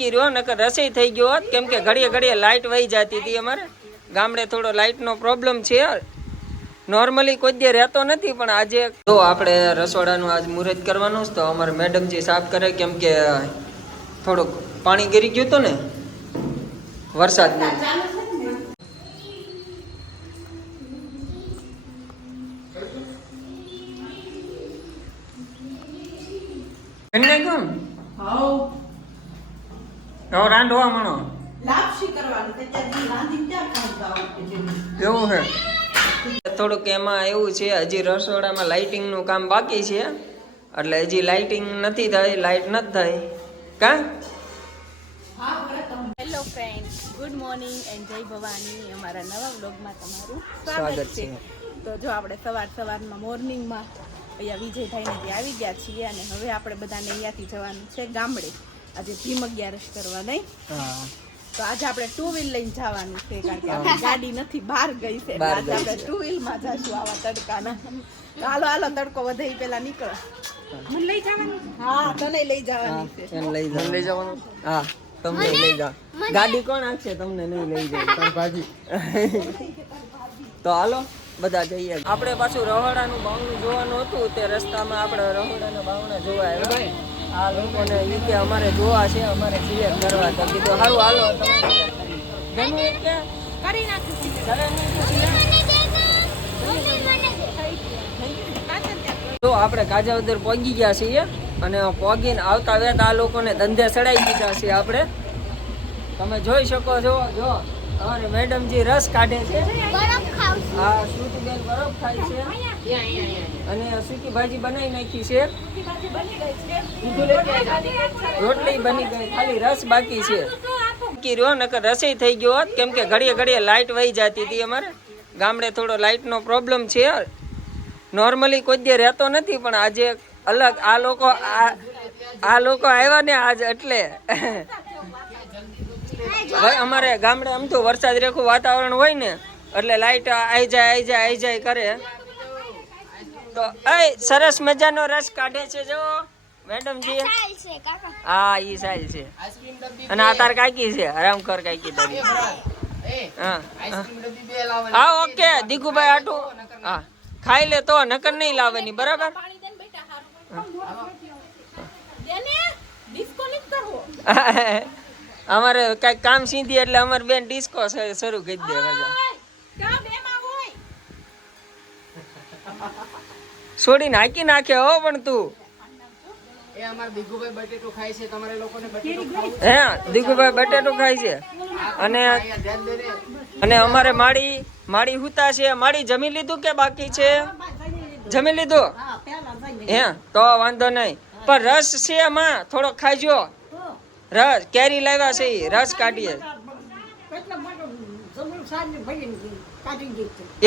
રહ્યો નકર રસોઈ થઈ ગયો હોત, કેમ કે ઘડીએ ઘડીએ લાઇટ વહી જતી હતી અમારે. ગામડે થોડો લાઇટનો પ્રોબ્લેમ છે. નોર્મલી કોઈ દે રહેતો નથી, પણ આજે તો આપણે રસોડાનું આજ મુહૂર્ત કરવાનું તો અમારે મેડમજી સાફ કરે, કેમ કે થોડુંક પાણી ગીરી ગયું હતું ને વરસાદનું એને કેમ? હવે રાંધવા મણો. લાપસી કરવાની તે ત્યાં રાંધી ક્યાં ખાતા છે એવું છે. થોડુંક એમાં એવું છે હજી રસોડામાં લાઇટિંગનું કામ બાકી છે. એટલે હજી લાઇટિંગ નથી થઈ લાઇટ નથી થઈ કા? Hello friend good morning and Jai Bhavani. અમારા નવા વ્લોગમાં તમારું સ્વાગત. છે. તો જો આપણે સવાર સવારમાં મોર્નિંગમાં અહીંયા વિજયભાઈને ત્યાં આવી ગયા છીએ અને હવે આપણે બધાને અહીંયાથી જવાનું છે ગામડે. આજે ધીમક અગિયારસ કરવા નહીં. તો આજે આપણે ટુ વ્હીલ લઈને જવાનું છે કારણ કે આપણી ગાડી નથી બહાર ગઈ છે. આજે આપણે ટુ વ્હીલમાં જશું આવા તડકાના. તો હાલો હાલો તડકો વધે એ પેલા નીકળો. મને લઈ જવાનું? હા તને લઈ જવાની છે. એને લઈ જાવ લઈ જવાનું? હા તમને લઈ જાવ. ગાડી કોણ આપશે? તમને નહીં લઈ જાય તો હાલો બધા જઈએ. આપણે પાછું રહોડાનું બાવણું જોવાનું હતું તે રસ્તામાં આપણે રહોડાના બાવણા જોવા આવ્યા આ લોકોને ઈ કે અમારે જોવા છે અમારે ક્લિયર કરવા તો કીધું સારું હાલો તમે કરી? નાખું ઘરે નહીં પૂછી તો. આપણે કાજાવદર પહોંચી ગયા છીએ અને પહોંચીને આવતા વેત આ લોકોને ધંધે ચડાવી દીધા છીએ આપણે. તમે જોઈ શકો છો જો. અમારે મેડમજી રસ કાઢે છે હા શ્રુતિબેન બરફ ખાય છે. અને સૂકી ભાજી બનાવી નાખી છે. રોટલી બની ગઈ ખાલી રસ બાકી છે. બાકી રહ્યો નકર રસોઈ થઈ ગયો હોત. કેમ કે ઘડીએ ઘડીએ લાઇટ વહી જતી હતી અમારે. ગામડે થોડો લાઇટનો પ્રોબ્લેમ છે. નોર્મલી કોઈ દે રહેતો નથી પણ આજે અલગ આ લોકો આ લોકો આવ્યા ને આજ એટલે. ભાઈ અમારે ગામડે આમ તો વરસાદ રેખું વાતાવરણ હોય ને એટલે લાઇટ આઈ જાય આઈ જાય આઈ જાય કરે. તો એ સરસ મજાનો રસ કાઢે છે જો. મેડમજી. હા ઈ સાઈલ છે. અને આ તાર કાકી છે આરામ કર કાકી તારી. હા હા. ઓકે દીકુભાઈ આટું. હા ખાઈ લે તો નકર નહીં લાવવાની બરાબર? નથી કરવો. અમારે કઈ કામ સીધી એટલે અમારે બેન ડિસ્કો શરૂ કરી દે રજા કા છોડીને હાકી નાખે હો પણ તું. એ અમાર ભીખુભાઈ બટેટું ખાય છે તમારે લોકોને બટેટું ખાવું હે દીકુભાઈ બટેટું ખાય છે. અને અને અમારે માળી માળી હુતા છે માળી જમી લીધું કે બાકી છે? જમી લીધું? હે તો વાંધો નહીં. પણ રસ છે એમાં થોડો ખાજો રસ કેરી લાવ્યા છે રસ કાઢીએ.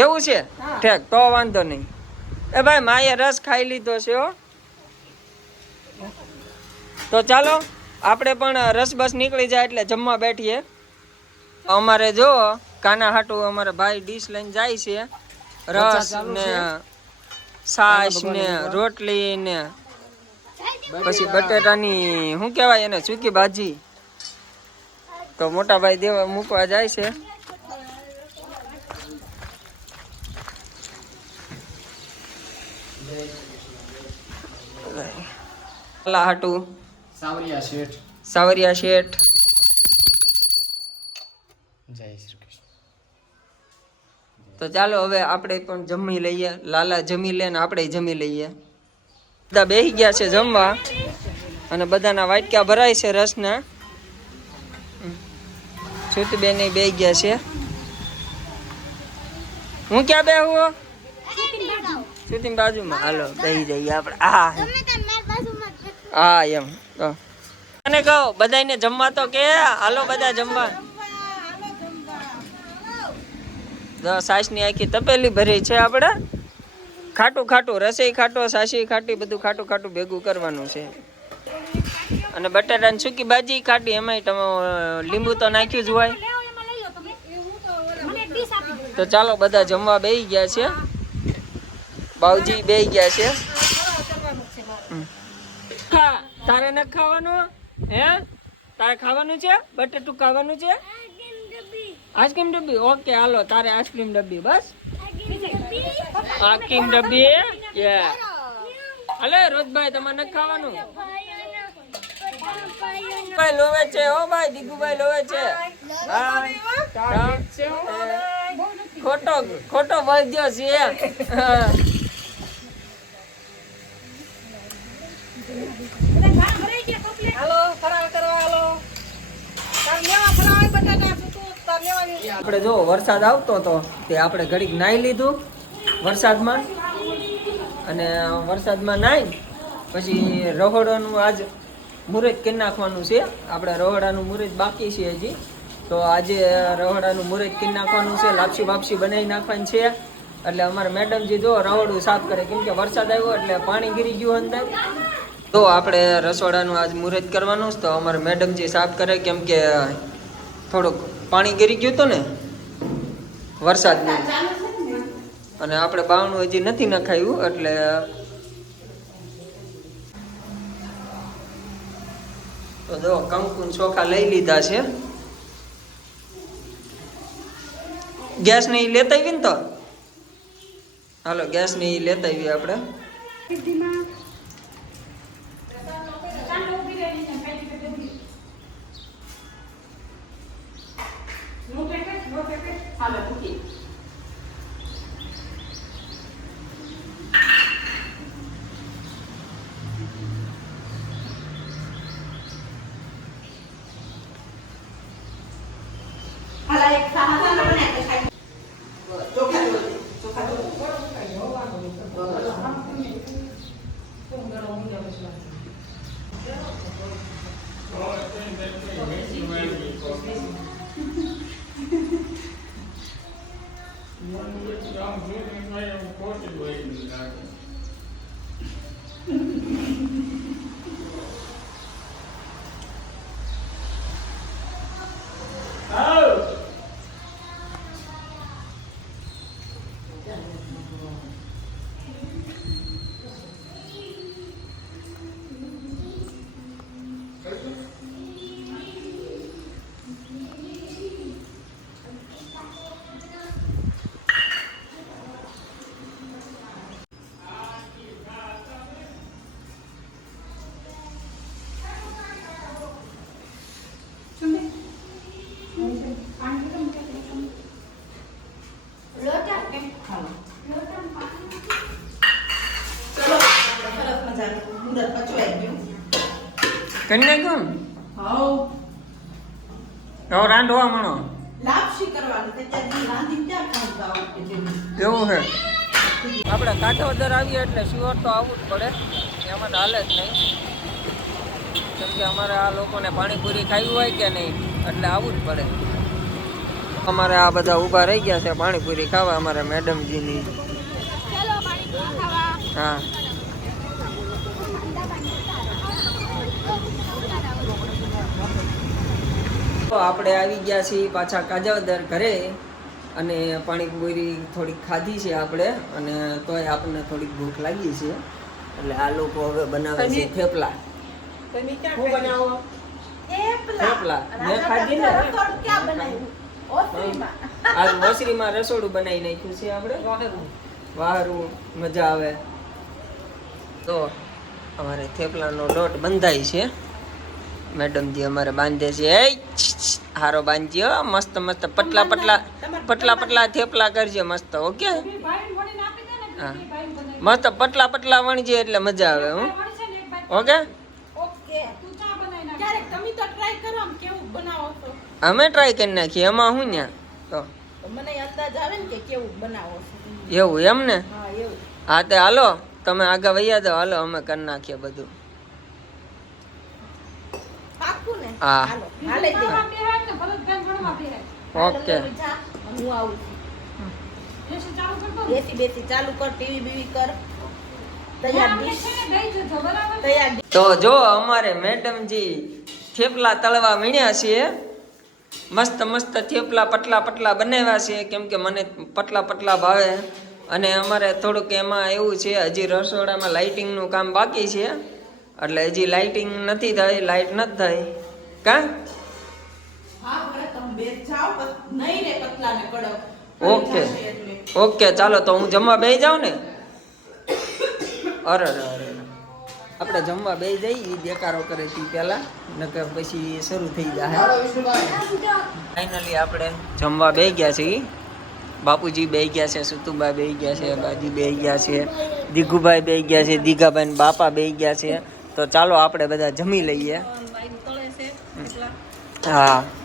એવું છે? ઠેક તો વાંધો નહીં. એ ભાઈ માએ રસ ખાઈ લીધો છે હો. તો ચાલો આપણે પણ રસ બસ નીકળી જાય એટલે જમવા બેઠીએ. અમારે જો કાના હાટુ અમારે ભાઈ ડીશ લઈને જાય છે. રસ ને છાશ ને રોટલી ને પછી બટેટાની શું કહેવાય એને સૂકી ભાજી? તો મોટા ભાઈ દેવા મૂકવા જાય છે. લા હાટુ. સાવરિયા શેઠ. સાવરિયા શેઠ. જય શ્રી કૃષ્ણ. તો ચાલો હવે આપણે પણ જમી લઈએ. લાલા જમી લે ને આપણે જમી લઈએ. બધા બેસી ગયા છે જમવા. અને બધાના વાટક્યા ભરાય છે રસના. છૂટબેન બે ગયા છે. હું ક્યાં બેહું છૂટી બાજુમાં. હાલો બેસી જઈએ આપણે. હા હા એમ. અને કહો બધાને જમવા તો કે? હાલો બધા જમવા. સાસની આખી તપેલી ભરી છે આપણે. ખાટું ખાટું રસોઈ ખાટો સાસી ખાટી બધું ખાટું ખાટું ભેગું કરવાનું છે. અને બટાટાની સૂકી ભાજી ખાટી એમાંય તમે લીંબુ તો નાખ્યું જ હોય. તો ચાલો બધા જમવા બેસી ગયા છે. બાવજી બેસી ગયા છે. તારે ન ખાવાનું હે? તારે ખાવાનું છે? બટાટું ખાવાનું છે? આઈસ્ક્રીમ ડબ્બી. ઓકે હાલો તારે આઈસ્ક્રીમ ડબ્બી બસ? આઈસ્ક્રીમ ડબ્બી યે હાલે રોજભાઈ તમારે નથી ખાવાનું ભાઈ લોવે છે ઓ ભાઈ દીગુભાઈ લોવે છે હા. હા. ખોટો ખોટો વૈદ્ય છે હા. આપણે જો વરસાદ આવતો હતો તે આપણે ઘડીક નાહી લીધું વરસાદમાં. અને વરસાદમાં નાહી પછી રહોડાનું આજ મુહૂર્ત કરી નાખવાનું છે. આપણે રહોડાનું મુહૂર્ત બાકી છે હજી. તો આજે રહોડાનું મુહૂર્ત કરી નાખવાનું છે. લાપસી બાપસી બનાવી નાખવાની છે. એટલે અમારે મેડમજી જો રહોડું સાફ કરે. કેમ કે વરસાદ આવ્યો એટલે પાણી ગીરી ગયું અંદર. તો આપણે રસોડાનું આજ મુહૂર્ત કરવાનું છે. તો અમારે મેડમજી સાફ કરે. કેમ કે થોડુંક પાણી ગીરી ગયું હતું ને વરસાદનું. અને આપણે બાવણું હજી નથી નખાયું, એટલે તો જો, કંકુન ચોખા લઈ લીધા છે. ગેસ ને લેતા આવી ને તો? હાલો, ગેસ ને લેતા આવી આપણે. સરસ મજાનું પચવાઈ ગયું. કરી નાખ્યું હાઉ હવે. રાંધવા મણો. લાપસી કરવાની? તે ત્યાં રાંધી ક્યાં કે જેવું? એવું છે. આપણે કાંઠોદર આવીએ એટલે શિવર તો આવવું જ પડે. એમાં તો હાલે જ નહીં. કેમ કે અમારે આ લોકોને પાણીપુરી ખાવી હોય કે નહીં એટલે આવવું જ પડે. અમારે આ બધા ઊભા રહી ગયા છે પાણીપુરી ખાવા અમારે મેડમજીની હા. તો આપણે આવી ગયા છીએ પાછા કાજાવદર ઘરે અને પાણીપુરી થોડીક ખાધી છે આપણે અને તોય આપણને થોડીક ભૂખ લાગી છે. એટલે આ લોકો હવે બનાવે છે થેપલા. શું બનાવો? થેપલા. થેપલા. મેં ખાધી ને. રસોડું ઓસરીમાં. આજ મોસરીમાં રસોડું બનાવી નાખ્યું છે આપણે. વાહરું. મજા આવે. તો અમારે થેપલાનો લોટ બંધાય છે. મેડમજી અમારે બાંધે છે. એ હારો બાંધજો મસ્ત મસ્ત પતલા પતલા પટલા પટલા થેપલા કરજો મસ્ત ઓકે? હા. મસ્ત પટલા પટલા વણજે એટલે મજા આવે હું. ઓકે? તો અમે ટ્રાય કરી નાખીએ એમાં હું તો. તો ને છો. એવું એમ ને? હા હા તે હાલો તમે આગળ વૈયા જાઓ હાલો અમે કરી નાખીએ બધું પાકું ને હા. ઓકે. હું આવું છું. એસી બેસી ચાલુ કર ટીવી બીવી કર. તો જો અમારે મેડમજી થેપલા તળવા મીણ્યા છીએ. મસ્ત મસ્ત થેપલા પટલા પટલા બનાવ્યા છે. કેમ કે મને પટલા પટલા ભાવે. અને અમારે થોડુંક એમાં એવું છે હજી રસોડામાં લાઇટિંગનું કામ બાકી છે. એટલે હજી લાઇટિંગ નથી થઈ લાઇટ નથી થઈ કા? ઓકે. ઓકે ચાલો તો હું જમવા બે જાઉં ને? અરે અરે અરે આપણે જમવા બે જઈ ઈ દેકારો કરે તી પહેલા નકર પછી શરૂ થઈ જાય ફાઇનલી આપણે જમવા બે ગયા છીએ બાપુજી બે ગયા છે સુતુભાઈ બે ગયા છે બાજી બે ગયા છે દીઘુભાઈ બે ગયા છે દીઘાભાઈ બાપા બે ગયા છે. તો ચાલો આપણે બધા જમી લઈએ. બાઈ તળે છે એટલા હા